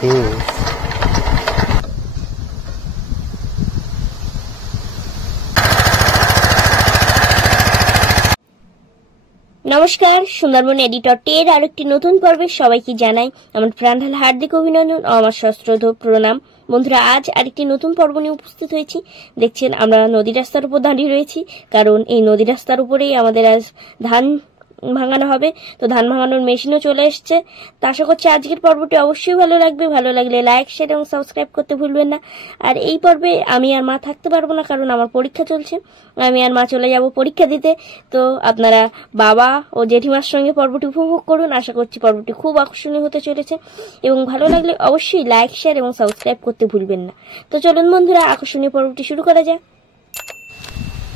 নমস্কার, সুন্দরবন এডিটর টের আরেকটি নতুন পর্বে সবাইকে জানাই আমার প্রাণঢালা হার্দিক অভিনন্দন ও আমার সশ্রদ্ধ প্রণাম। বন্ধুরা, আজ আরেকটি নতুন পর্ব নিয়ে উপস্থিত হয়েছি। দেখছেন আমরা নদী রাস্তার উপর দাঁড়িয়ে রয়েছি, কারণ এই নদী রাস্তার উপরেই আমাদের আজ ধান ভাঙানো হবে। তো ধান ভাঙানোর মেশিনও চলে এসছে। তা আশা করছি আজকের পর্বটি অবশ্যই ভালো লাগবে। ভালো লাগলে লাইক, শেয়ার এবং সাবস্ক্রাইব করতে ভুলবেন না। আর এই পর্বে আমি আর মা থাকতে পারবো না, কারণ আমার পরীক্ষা চলছে। আমি আর মা চলে যাব পরীক্ষা দিতে। তো আপনারা বাবা ও জেঠিমার সঙ্গে পর্বটি উপভোগ করুন। আশা করছি পর্বটি খুব আকর্ষণীয় হতে চলেছে, এবং ভালো লাগলে অবশ্যই লাইক, শেয়ার এবং সাবস্ক্রাইব করতে ভুলবেন না। তো চলুন বন্ধুরা, আকর্ষণীয় পর্বটি শুরু করা যাক।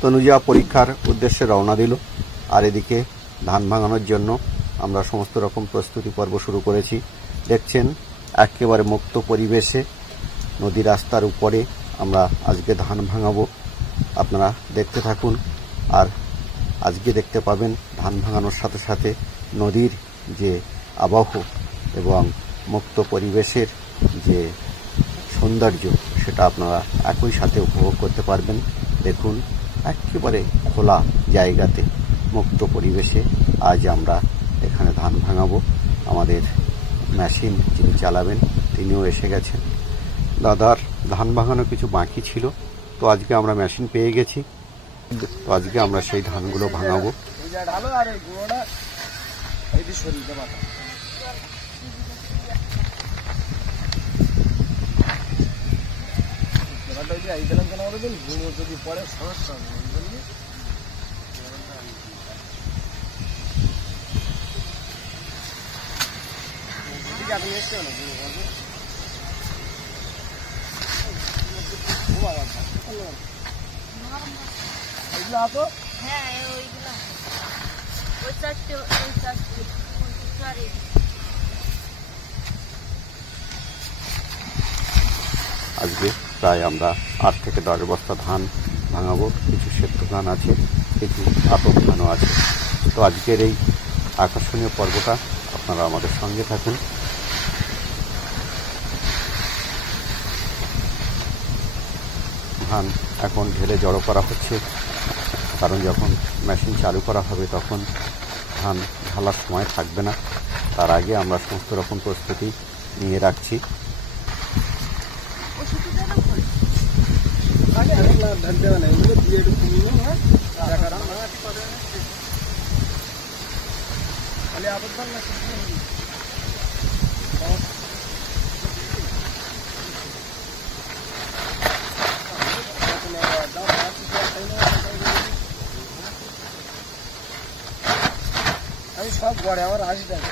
তনুজা পরীক্ষার উদ্দেশ্যে রওনা দিল, আর এদিকে ধান ভাঙানোর জন্য আমরা সমস্ত রকম প্রস্তুতি পর্ব শুরু করেছি। দেখছেন একেবারে মুক্ত পরিবেশে নদী রাস্তার উপরে আমরা আজকে ধান ভাঙাবো। আপনারা দেখতে থাকুন, আর আজকে দেখতে পাবেন ধান ভাঙানোর সাথে সাথে নদীর যে আবহ এবং মুক্ত পরিবেশের যে সৌন্দর্য, সেটা আপনারা একই সাথে উপভোগ করতে পারবেন। দেখুন, একেবারে খোলা জায়গাতে মুক্ত পরিবেশে আজ আমরা এখানে ধান ভাঙাবো। আমাদের মেশিন যিনি চালাবেন তিনিও এসে গেছেন। দাদার ধান ভাঙানো কিছু বাকি ছিল, তো আজকে আমরা মেশিন পেয়ে গেছি। তো আজকে আমরা সেই ধানগুলো ভাঙাবো। যদি পরে সমস্যা আপনি এসছে না আজকে প্রায় আমরা 8 থেকে 10 বস্তা ধান ভাঙাবো। কিছু সেদ্ধ ধান আছে, কিছু আতপ ধানও আছে। তো আজকের এই আকর্ষণীয় পর্বটা আপনারা আমাদের সঙ্গে থাকুন। ধান এখন ঢেলে জড়ো করা হচ্ছে, কারণ যখন মেশিন চালু করা হবে তখন ধান ঢালার সময় থাকবে না। তার আগে আমরা সমস্ত রকম প্রস্তুতি নিয়ে রাখছি। আমি সব গড়ে আমার 80 টাকা।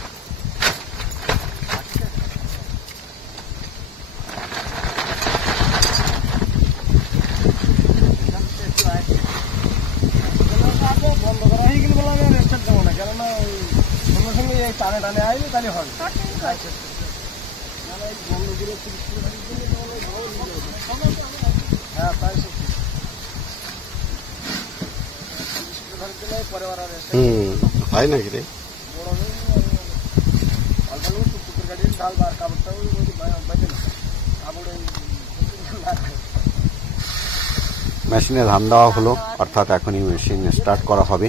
বন্ধ করা হয়ে গেলে বললাম আমি স্টার্ট দেবো না, কেননা সঙ্গে সঙ্গে এই টানে টানে আইলে তাহলে হবে। হ্যাঁ, তাই সত্যি পরে হয় নাকি রে? মেশিনে ধান দেওয়া হলো, অর্থাৎ এখনই মেশিন স্টার্ট করা হবে।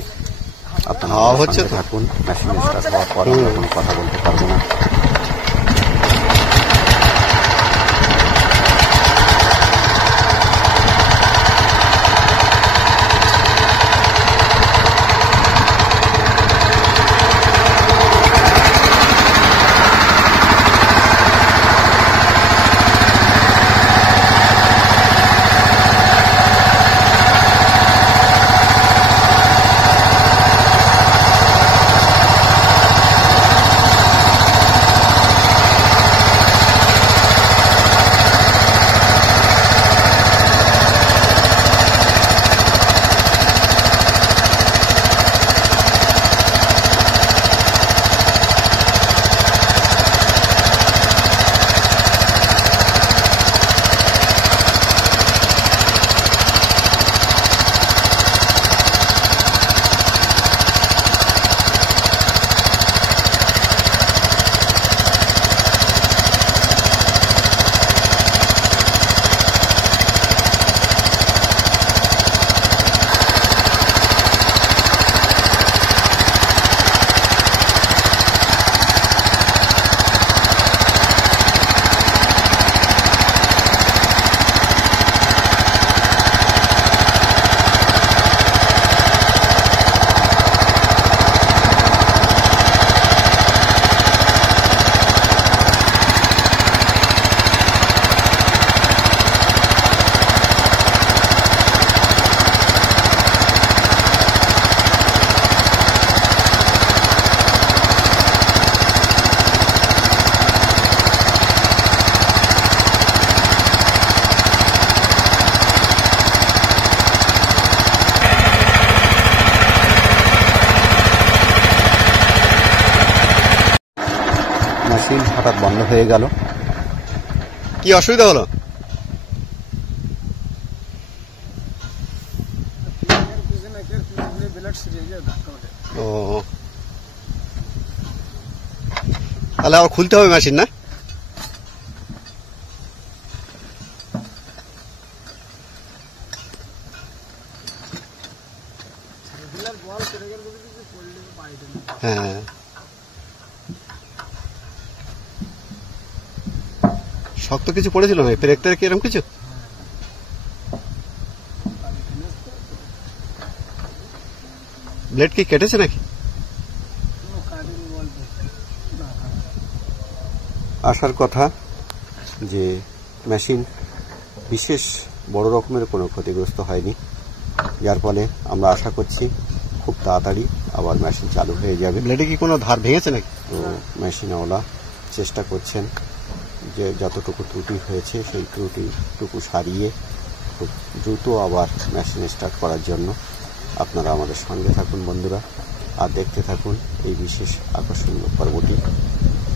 আপনারা হচ্ছে থাকুন, মেশিন স্টার্ট হওয়ার পর এখন কথা বলতে পারবো না। হঠাৎ বন্ধ হয়ে গেল। কি অসুবিধা হলো? ও, তাহলে আবার খুলতে হবে মেশিন না? হ্যাঁ, শক্ত কিছু পড়েছিল না ব্রেক ট্রেক এরকম কিছু? ব্লেড কি কেটেছে নাকি? আসার কথা যে মেশিন বিশেষ বড় রকমের কোনো ক্ষতিগ্রস্ত হয়নি, যার ফলে আমরা আশা করছি খুব তাড়াতাড়ি আবার মেশিন চালু হয়ে যাবে। ব্লেডে কি কোনো ধার ভেঙেছে নাকি? তো মেশিনওয়ালা চেষ্টা করছেন যে যতটুকু ত্রুটি হয়েছে সেই ত্রুটিটুকু সারিয়ে খুব দ্রুত আবার মেশিন স্টার্ট করার জন্য। আপনারা আমাদের সঙ্গে থাকুন বন্ধুরা, আর দেখতে থাকুন এই বিশেষ আকর্ষণীয় পর্বটি।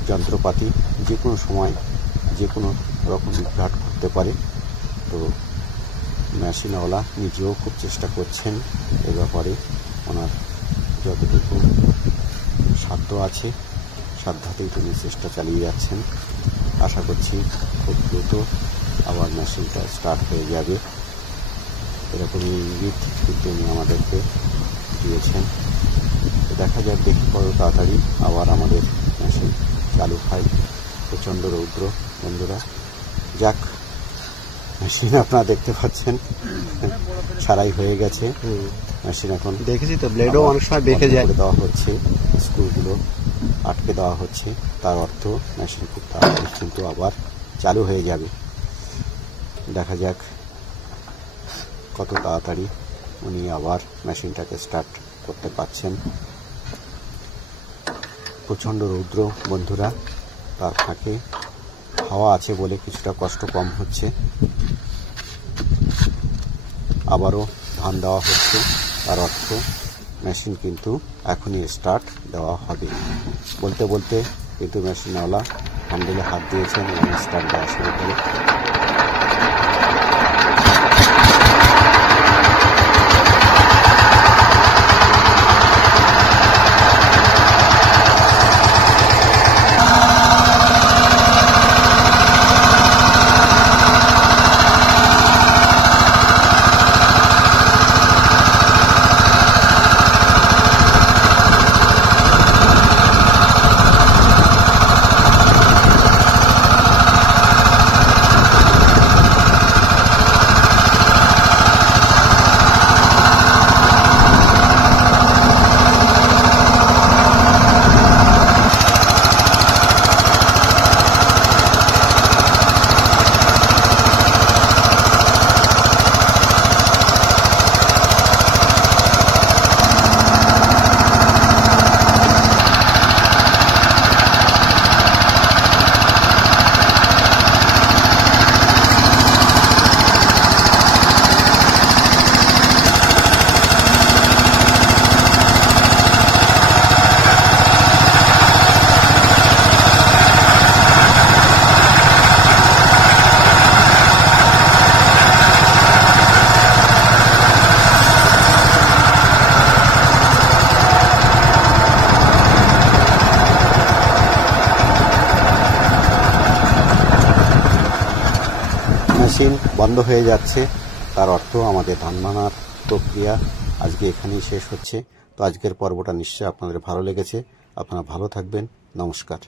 যন্ত্রপাতি যে কোনো সময় যে কোনো রকম বিভ্রাট করতে পারে, তো মেশিনওয়ালা নিজেও খুব চেষ্টা করছেন এ ব্যাপারে। ওনার যতটুকু সাধ্য আছে সাধ্যাতেই তিনি চেষ্টা চালিয়ে যাচ্ছেন। আশা করছি খুব দ্রুত আবার মেশিনটা স্টার্ট হয়ে যাবে, এরকমই ইঙ্গিত কিন্তু উনি আমাদেরকে দিয়েছেন। দেখা যাক, দেখি কত তাড়াতাড়ি আবার আমাদের মেশিন চালু হয়। প্রচণ্ড রৌদ্র বন্ধুরা। যাক, মেশিন আপনারা দেখতে পাচ্ছেন ছাড়াই হয়ে গেছে মেশিন। এখন দেখেছি তো ব্লেডও অনেক সময় বেঁকে যায়, দেওয়া হচ্ছে, স্ক্রুগুলো আটকে দেওয়া হচ্ছে। তার অর্থ মেশিন খুব তাড়াতাড়ি কিন্তু আবার চালু হয়ে যাবে। দেখা যাক কত তাড়াতাড়ি উনি আবার মেশিনটাকে স্টার্ট করতে পারছেন। প্রচণ্ড রৌদ্র বন্ধুরা, তার ফাঁকে হাওয়া আছে বলে কিছুটা কষ্ট কম হচ্ছে। আবারও ধান দেওয়া হচ্ছে, তার অর্থ মেশিন কিন্তু এখনই স্টার্ট দেওয়া হবে। বলতে বলতে কিন্তু মেশিনওয়ালা হ্যান্ডেলে হাত দিয়েছেন এবং স্টার্ট দেওয়া শুরু করে। মেশিন বন্ধ হয়ে যাচ্ছে, তার অর্থ আমাদের ধান ভাঙার প্রক্রিয়া আজকে এখানেই শেষ হচ্ছে। তো আজকের পর্বটা নিশ্চয়ই আপনাদের ভালো লেগেছে। আপনারা ভালো থাকবেন। নমস্কার।